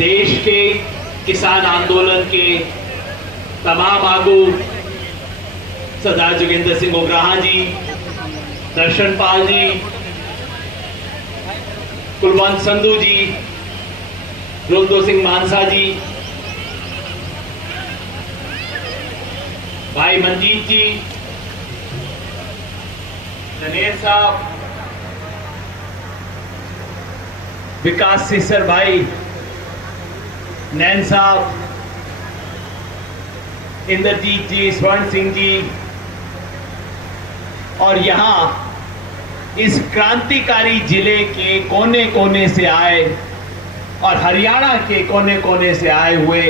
देश के किसान आंदोलन के तमाम आगू सरदार जोगिंदर सिंह उग्राहा जी, दर्शनपाल जी, कुलवंत संधू जी, रुलदो सिंह मानसा जी, भाई मंजीत जी, ननेर साहब, विकास सिसर भाई, नैन साहब, इंद्रजीत जी, स्वर्ण सिंह जी, और यहां इस क्रांतिकारी जिले के कोने कोने से आए और हरियाणा के कोने कोने से आए हुए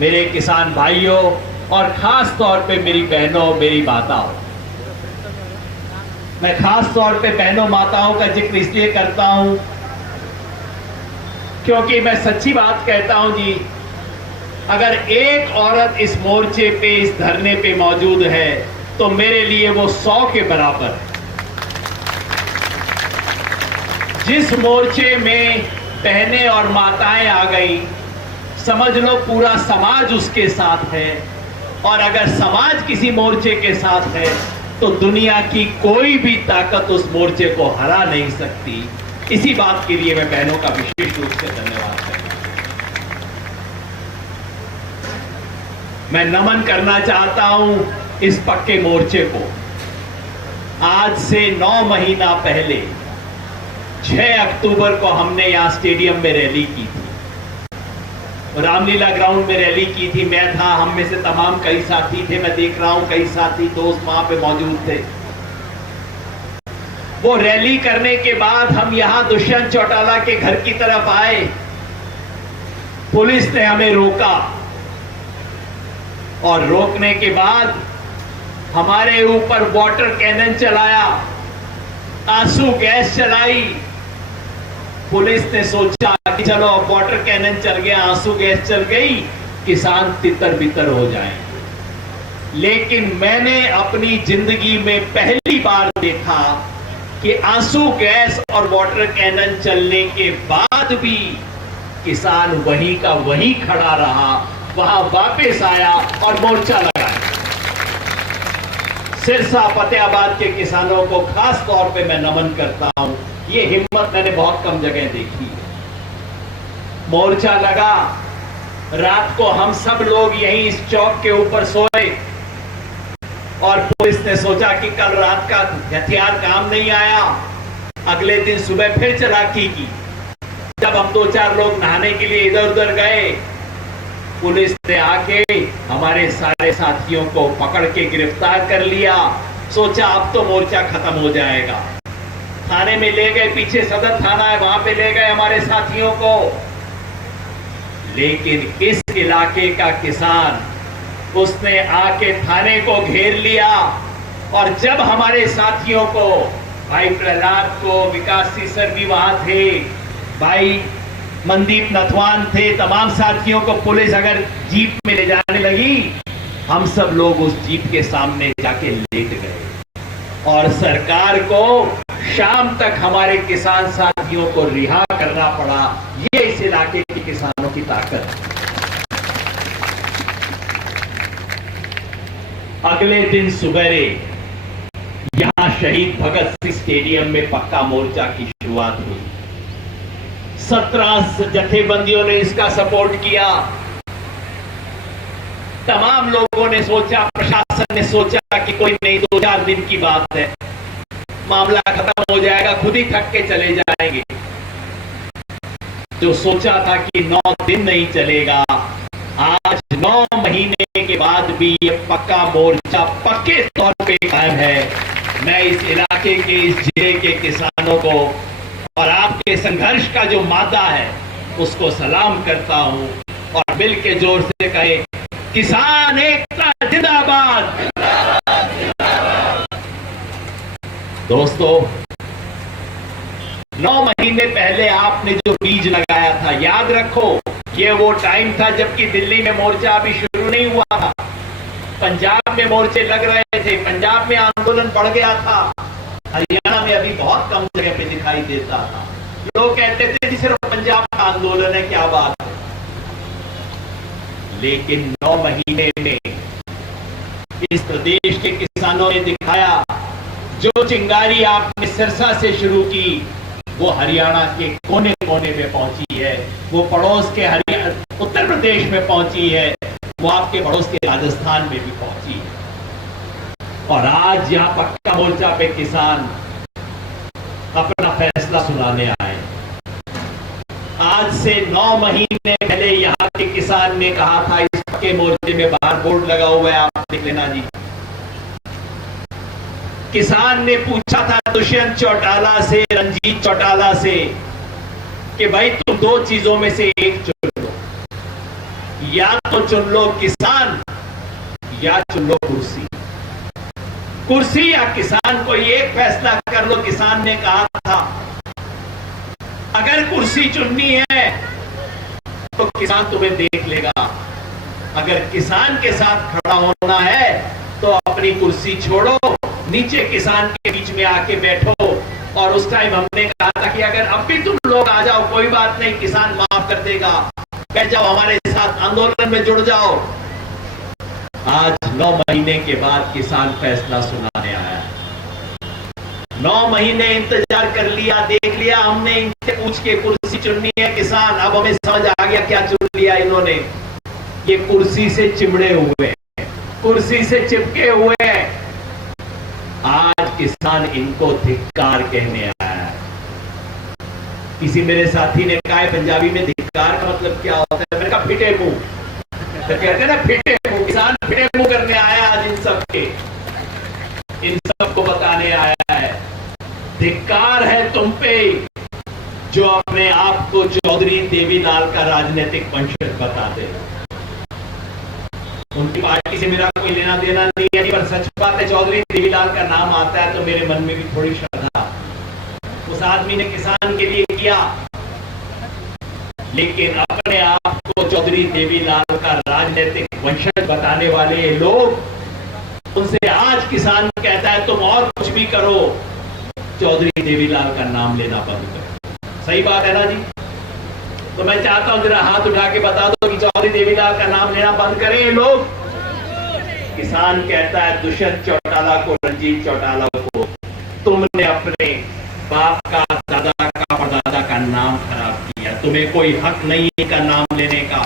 मेरे किसान भाइयों और खास तौर पे मेरी बहनों, मेरी माताओं। मैं खास तौर पे बहनों माताओं का जिक्र इसलिए करता हूं क्योंकि मैं सच्ची बात कहता हूं जी, अगर एक औरत इस मोर्चे पे, इस धरने पे मौजूद है तो मेरे लिए वो 100 के बराबर है। जिस मोर्चे में बहनें और माताएं आ गई, समझ लो पूरा समाज उसके साथ है, और अगर समाज किसी मोर्चे के साथ है तो दुनिया की कोई भी ताकत उस मोर्चे को हरा नहीं सकती। इसी बात के लिए मैं बहनों का विशेष रूप से धन्यवाद करता हूं। मैं नमन करना चाहता हूं इस पक्के मोर्चे को। आज से 9 महीना पहले 6 अक्टूबर को हमने यहां स्टेडियम में रैली की थी, रामलीला ग्राउंड में रैली की थी। मैं था, हम में से तमाम कई साथी थे, मैं देख रहा हूं कई साथी दोस्त वहां पे मौजूद थे। वो रैली करने के बाद हम यहां दुष्यंत चौटाला के घर की तरफ आए, पुलिस ने हमें रोका और रोकने के बाद हमारे ऊपर वाटर कैनन चलाया, आंसू गैस चलाई। पुलिस ने सोचा कि चलो अब वाटर कैनन चल गया, आंसू गैस चल गई, किसान तितर बितर हो जाएंगे। लेकिन मैंने अपनी जिंदगी में पहली बार देखा कि आंसू गैस और वाटर कैनन चलने के बाद भी किसान वहीं का वहीं खड़ा रहा, वहां वापस आया और मोर्चा लगाया। सिरसा फतेहाबाद के किसानों को खास तौर पे मैं नमन करता हूं। ये हिम्मत मैंने बहुत कम जगह देखी है। मोर्चा लगा, रात को हम सब लोग यहीं इस चौक के ऊपर सोए और पुलिस ने सोचा कि कल रात का हथियार काम नहीं आया, अगले दिन सुबह फिर चालाकी की। जब हम 2-4 लोग नहाने के लिए इधर उधर गए, पुलिस ने आके हमारे सारे साथियों को पकड़ के गिरफ्तार कर लिया। सोचा अब तो मोर्चा खत्म हो जाएगा। थाने में ले गए, पीछे सदर थाना है, वहां पे ले गए हमारे साथियों को। लेकिन इस इलाके का किसान, उसने आके थाने को घेर लिया और जब हमारे साथियों को, भाई प्रहलाद को, विकास सिसर भी वहां थे, भाई मनदीप नथवान थे, तमाम साथियों को पुलिस अगर जीप में ले जाने लगी, हम सब लोग उस जीप के सामने जाके लेट गए और सरकार को शाम तक हमारे किसान साथियों को रिहा करना पड़ा। ये इस इलाके के किसानों की ताकत है। अगले दिन सवेरे यहां शहीद भगत सिंह स्टेडियम में पक्का मोर्चा की शुरुआत हुई। 17 जथेबंदियों ने इसका सपोर्ट किया। तमाम लोगों ने सोचा, प्रशासन ने सोचा कि कोई नहीं, 2-4 दिन की बात है, मामला खत्म हो जाएगा, खुद ही थक के चले जाएंगे। जो सोचा था कि 9 दिन नहीं चलेगा, आज 9 महीने के बाद भी ये पक्का मोर्चा पक्के तौर पे कायम है। मैं इस इलाके के, इस जिले के किसानों को और आपके संघर्ष का जो मादा है उसको सलाम करता हूं और मिल के जोर से कहे, किसान एकता जिंदाबाद। दोस्तों, 9 महीने पहले आपने जो बीज लगाया था, याद रखो, ये वो टाइम था जबकि दिल्ली में मोर्चा अभी शुरू नहीं हुआ था। पंजाब में मोर्चे लग रहे थे, पंजाब में आंदोलन बढ़ गया था, हरियाणा में अभी बहुत कम जगह पे दिखाई देता था। लोग कहते थे कि सिर्फ पंजाब का आंदोलन है, क्या बात है। लेकिन 9 महीने में इस प्रदेश के किसानों ने दिखाया, जो चिंगारी आपने सिरसा से शुरू की वो हरियाणा के कोने कोने में पहुंची है, वो पड़ोस के उत्तर प्रदेश में पहुंची है, वो आपके पड़ोस के राजस्थान में भी पहुंची है। और आज यहां पक्का मोर्चा पे किसान अपना फैसला सुनाने आए। आज से 9 महीने पहले यहां के किसान ने कहा था, इस पक्के मोर्चे में बाहर बोर्ड लगा हुआ है, आप देख लेना जी। किसान ने पूछा था दुष्यंत चौटाला से, रंजीत चौटाला से कि भाई तुम 2 चीजों में से एक चुन लो, या तो चुन लो किसान या चुन लो कुर्सी। कुर्सी या किसान, कोई एक फैसला कर लो। किसान ने कहा था अगर कुर्सी चुननी है तो किसान तुम्हें देख लेगा, अगर किसान के साथ खड़ा होना है तो अपनी कुर्सी छोड़ो, नीचे किसान के बीच में आके बैठो। और उस टाइम हमने कहा था कि अगर अब भी तुम लोग आ जाओ कोई बात नहीं, किसान माफ कर देगा, बैठ जाओ हमारे साथ, आंदोलन में जुड़ जाओ। आज 9 महीने के बाद किसान फैसला सुनाने आया। 9 महीने इंतजार कर लिया, देख लिया हमने, इनसे पूछ के कुर्सी चुननी है किसान। अब हमें समझ आ गया क्या चुन लिया इन्होंने। ये कुर्सी से चिमड़े हुए, कुर्सी से चिपके हुए हैं। आज किसान इनको धिक्कार कहने आया है। किसी मेरे साथी ने कहा है पंजाबी में धिक्कार का मतलब क्या होता है, मैंने कहा फिटे मुंह। तो कहते हैं ना फिटे मुंह, किसान फिटे मुंह करने आया आज इन सबको बताने आया है। धिक्कार है तुम पे जो अपने आप को चौधरी देवीलाल का राजनीतिक वंशज बताते हैं। उनकी पार्टी से मेरा कोई लेना देना नहीं है, पर सच बात है चौधरी देवीलाल का नाम आता है तो मेरे मन में भी थोड़ी श्रद्धा। उस आदमी ने किसान के लिए किया, लेकिन अपने आप को चौधरी देवीलाल का राजनीतिक वंशज बताने वाले ये लोग, उनसे आज किसान कहता है तुम और कुछ भी करो, चौधरी देवीलाल का नाम लेना बंद करो। सही बात है ना जी? तो मैं चाहता हूं जरा हाथ उठा के बता दो कि चौधरी देवीलाल का नाम लेना बंद करें ये लोग। किसान कहता है दुष्यंत चौटाला को, रंजीत चौटाला को, तुमने अपने बाप का, दादा का, परदादा का नाम खराब किया, तुम्हें कोई हक नहीं का नाम लेने का।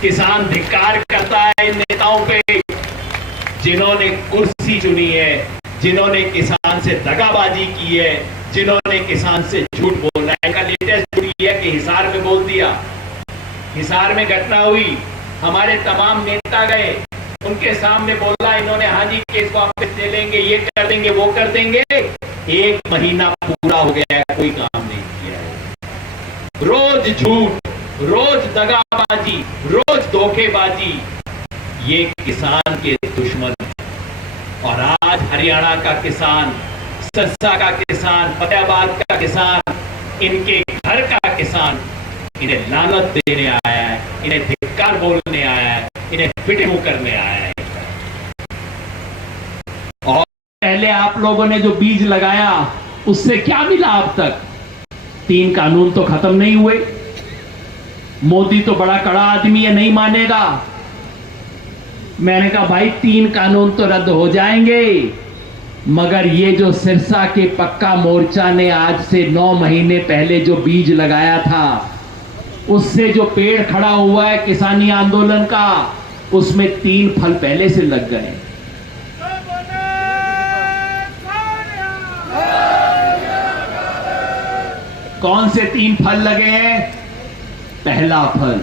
किसान धिक्कार करता है इन नेताओं पे जिन्होंने कुर्सी चुनी है, जिन्होंने किसान से दगाबाजी की है, जिन्होंने किसान से झूठ बोला है। इनका लेटेस्ट झूठ है कि हिसार में बोल दिया, हिसार में घटना हुई, हमारे तमाम नेता गए, उनके सामने बोला इन्होंने, हाँ जी केस वापस ले लेंगे, ये कर देंगे, वो कर देंगे। 1 महीना पूरा हो गया है, कोई काम नहीं किया है। रोज झूठ, रोज दगाबाजी, रोज धोखेबाजी, ये किसान के दुश्मन। और आज हरियाणा का किसान, सिरसा का किसान, फतेहाबाद का किसान, इनके घर का किसान इन्हें लानत देने आया है, इन्हें धिक्कार बोलने आया है, इन्हें फिटे मुंह करने आया है। और पहले आप लोगों ने जो बीज लगाया उससे क्या मिला अब तक? 3 कानून तो खत्म नहीं हुए। मोदी तो बड़ा कड़ा आदमी है, नहीं मानेगा। मैंने कहा भाई 3 कानून तो रद्द हो जाएंगे, मगर ये जो सिरसा के पक्का मोर्चा ने आज से 9 महीने पहले जो बीज लगाया था, उससे जो पेड़ खड़ा हुआ है किसानी आंदोलन का, उसमें 3 फल पहले से लग गए। कौन से 3 फल लगे हैं? पहला फल,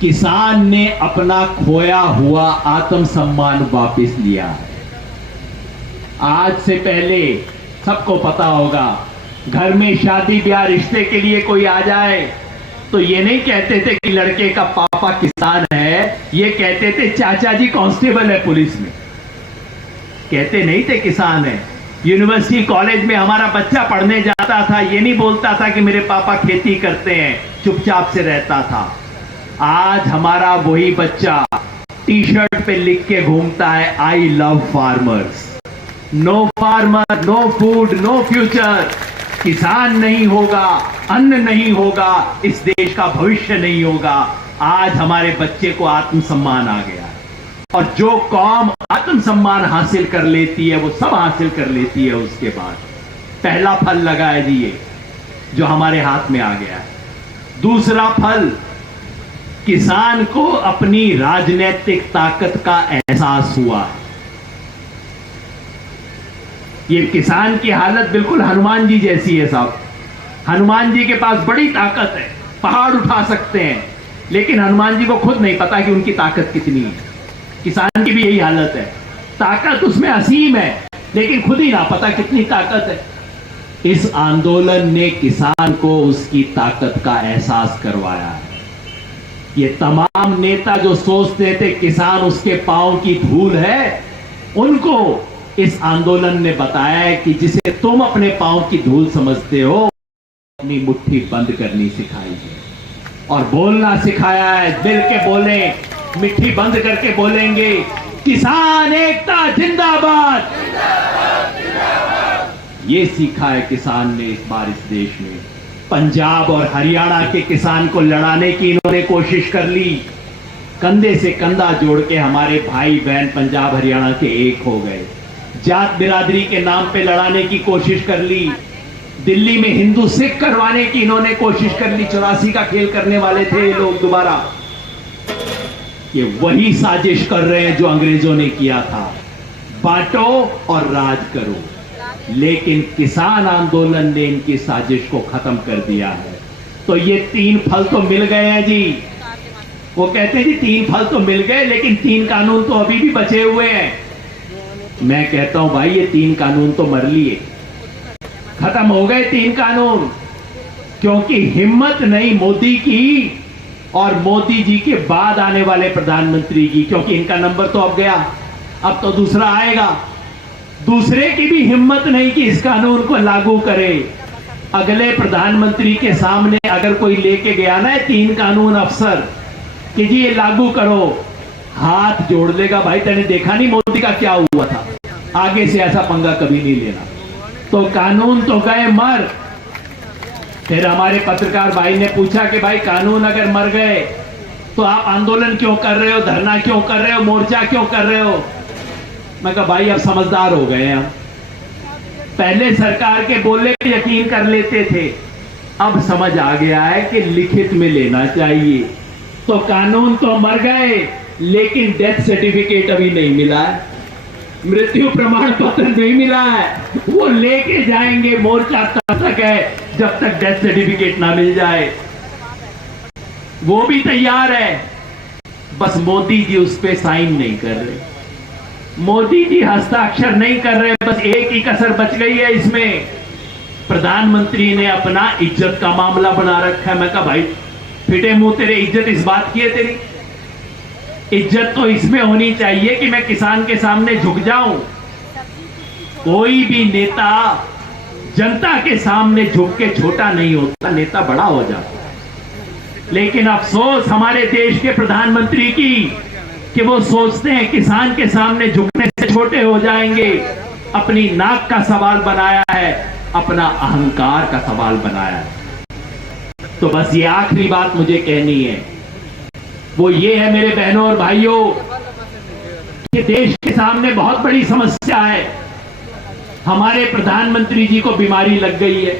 किसान ने अपना खोया हुआ आत्मसम्मान वापस लिया है। आज से पहले सबको पता होगा, घर में शादी ब्याह रिश्ते के लिए कोई आ जाए तो ये नहीं कहते थे कि लड़के का पापा किसान है, ये कहते थे चाचा जी कांस्टेबल है पुलिस में। कहते नहीं थे किसान है। यूनिवर्सिटी कॉलेज में हमारा बच्चा पढ़ने जाता था, ये नहीं बोलता था कि मेरे पापा खेती करते हैं, चुपचाप से रहता था। आज हमारा वही बच्चा टी शर्ट पे लिख के घूमता है, I love farmers. No farmer, no food, no future. किसान नहीं होगा, अन्न नहीं होगा, इस देश का भविष्य नहीं होगा। आज हमारे बच्चे को आत्मसम्मान आ गया है। और जो कौम आत्मसम्मान हासिल कर लेती है वो सब हासिल कर लेती है। उसके बाद पहला फल लगा है जी, ये जो हमारे हाथ में आ गया है। दूसरा फल, किसान को अपनी राजनीतिक ताकत का एहसास हुआ है। ये किसान की हालत बिल्कुल हनुमान जी जैसी है साहब। हनुमान जी के पास बड़ी ताकत है, पहाड़ उठा सकते हैं, लेकिन हनुमान जी को खुद नहीं पता कि उनकी ताकत कितनी है। किसान की भी यही हालत है, ताकत उसमें असीम है, लेकिन खुद ही ना पता कितनी ताकत है। इस आंदोलन ने किसान को उसकी ताकत का एहसास करवाया है। ये तमाम नेता जो सोचते थे किसान उसके पांव की धूल है, उनको इस आंदोलन ने बताया है कि जिसे तुम अपने पांव की धूल समझते हो, अपनी मुट्ठी बंद करनी सिखाई है और बोलना सिखाया है। दिल के बोले, मिट्टी बंद करके बोलेंगे, किसान एकता जिंदाबाद। ये सीखा है किसान ने इस बार इस देश में। पंजाब और हरियाणा के किसान को लड़ाने की इन्होंने कोशिश कर ली। कंधे से कंधा जोड़ के हमारे भाई बहन पंजाब हरियाणा के एक हो गए। जात बिरादरी के नाम पे लड़ाने की कोशिश कर ली। दिल्ली में हिंदू सिख करवाने की इन्होंने कोशिश कर ली। 84 का खेल करने वाले थे ये लोग दोबारा। ये वही साजिश कर रहे हैं जो अंग्रेजों ने किया था, बांटो और राज करो। लेकिन किसान आंदोलन ने इनकी साजिश को खत्म कर दिया है। तो ये 3 फल तो मिल गए हैं जी। वो कहते हैं जी 3 फल तो मिल गए, लेकिन 3 कानून तो अभी भी बचे हुए हैं। मैं कहता हूं भाई ये 3 कानून तो मर लिए, खत्म हो गए 3 कानून, क्योंकि हिम्मत नहीं मोदी की और मोदी जी के बाद आने वाले प्रधानमंत्री की, क्योंकि इनका नंबर तो अब गया, अब तो दूसरा आएगा। दूसरे की भी हिम्मत नहीं कि इस कानून को लागू करे। अगले प्रधानमंत्री के सामने अगर कोई लेके गया ना 3 कानून अफसर कि जी ये लागू करो, हाथ जोड़ लेगा। भाई तेने देखा नहीं मोदी का क्या हुआ था, आगे से ऐसा पंगा कभी नहीं लेना। तो कानून तो गए मर। फिर हमारे पत्रकार भाई ने पूछा कि भाई कानून अगर मर गए तो आप आंदोलन क्यों कर रहे हो, धरना क्यों कर रहे हो, मोर्चा क्यों कर रहे हो? मैं कहा भाई अब समझदार हो गए हम। पहले सरकार के बोले पे यकीन कर लेते थे, अब समझ आ गया है कि लिखित में लेना चाहिए। तो कानून तो मर गए, लेकिन डेथ सर्टिफिकेट अभी नहीं मिला है, मृत्यु प्रमाण पत्र नहीं मिला है। वो लेके जाएंगे, मोर्चा तब तक है जब तक डेथ सर्टिफिकेट ना मिल जाए। वो भी तैयार है, बस मोदी जी उस पे साइन नहीं कर रहे, मोदी जी हस्ताक्षर नहीं कर रहे। बस एक ही कसर बच गई है इसमें, प्रधानमंत्री ने अपना इज्जत का मामला बना रखा है। मैं कहा भाई फिटे मुंह तेरे, इज्जत इस बात की है तेरी? इज्जत तो इसमें होनी चाहिए कि मैं किसान के सामने झुक जाऊं। कोई भी नेता जनता के सामने झुक के छोटा नहीं होता, नेता बड़ा हो जाता है। लेकिन अफसोस हमारे देश के प्रधानमंत्री की कि वो सोचते हैं किसान के सामने झुकने से छोटे हो जाएंगे। अपनी नाक का सवाल बनाया है, अपना अहंकार का सवाल बनाया है। तो बस ये आखिरी बात मुझे कहनी है, वो ये है मेरे बहनों और भाइयों कि देश के सामने बहुत बड़ी समस्या है। हमारे प्रधानमंत्री जी को बीमारी लग गई है,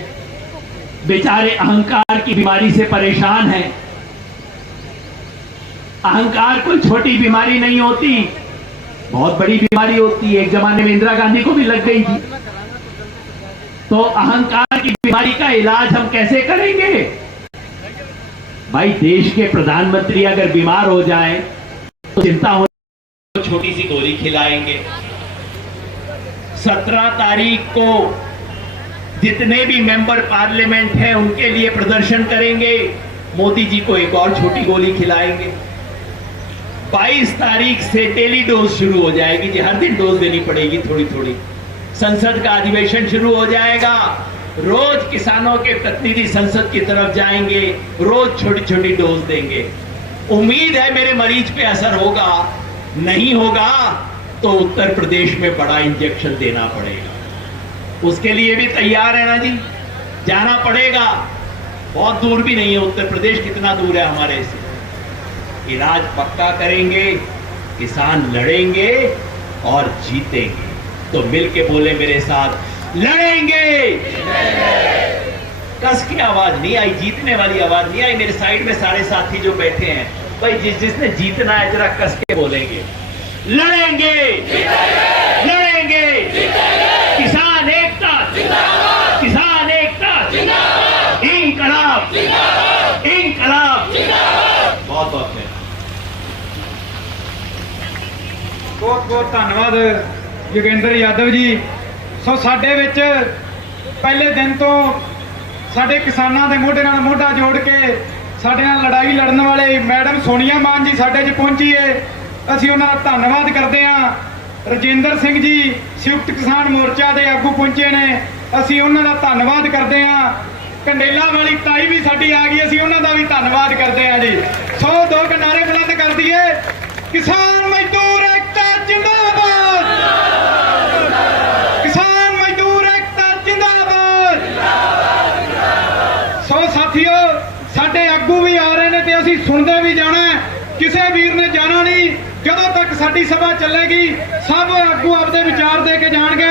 बेचारे अहंकार की बीमारी से परेशान हैं। अहंकार कोई छोटी बीमारी नहीं होती, बहुत बड़ी बीमारी होती है। एक जमाने में इंदिरा गांधी को भी लग गई थी। तो अहंकार की बीमारी का इलाज हम कैसे करेंगे? भाई देश के प्रधानमंत्री अगर बीमार हो जाएं तो चिंता हो, तो छोटी सी गोली खिलाएंगे। 17 तारीख को जितने भी मेंबर पार्लियामेंट हैं उनके लिए प्रदर्शन करेंगे, मोदी जी को एक और छोटी गोली खिलाएंगे। 22 तारीख से डेली डोज शुरू हो जाएगी जी, हर दिन डोज देनी पड़ेगी थोड़ी थोड़ी। संसद का अधिवेशन शुरू हो जाएगा, रोज किसानों के प्रतिनिधि संसद की तरफ जाएंगे, रोज छोटी छोटी डोज देंगे। उम्मीद है मेरे मरीज पे असर होगा, नहीं होगा तो उत्तर प्रदेश में बड़ा इंजेक्शन देना पड़ेगा। उसके लिए भी तैयार है ना जी, जाना पड़ेगा। बहुत दूर भी नहीं है उत्तर प्रदेश, कितना दूर है हमारे से। इलाज पक्का करेंगे, किसान लड़ेंगे और जीतेंगे। तो मिलके बोले मेरे साथ, लड़ेंगे। कस की आवाज नहीं आई, जीतने वाली आवाज नहीं आई। मेरे साइड में सारे साथी जो बैठे हैं, भाई जिसने जीतना है जरा कस के बोलेंगे, लड़ेंगे, लड़ेंगे। किसान एकता, किसान एकता, इंकलाब, इंकलाब। बहुत बहुत है। बहुत बहुत धन्यवाद योगेंद्र यादव जी। सो साडे विच पहले दिन तो साडे किसानां दे मोढे नाल मोढा जोड़ के साडे नाल लड़ाई लड़न वाले मैडम सोनिया मान जी साडे च पहुंची है। असीं उन्हां दा धन्नवाद करदे हां। रजिंदर सिंह जी संयुक्त किसान मोर्चा दे आगू पहुंचे ने, असीं उन्हां दा धन्नवाद करदे हां। कंडेला वाली ताई भी साडी आ गई, असीं उन्हां दा भी धन्नवाद करदे हां जी। सो दो नारे बुलंद कर दईए, किसान मजदूर एकता जिंदाबाद, किसान मजदूर एकता जिंदाबाद। सो साथियों, साडे आगू भी आ रहे ने ते असीं सुणदे भी जाना है। किसी वीर ने जाना नहीं, ਜਦੋਂ तक साडी सभा चलेगी सब आगू आपदे विचार दे के जाणगे।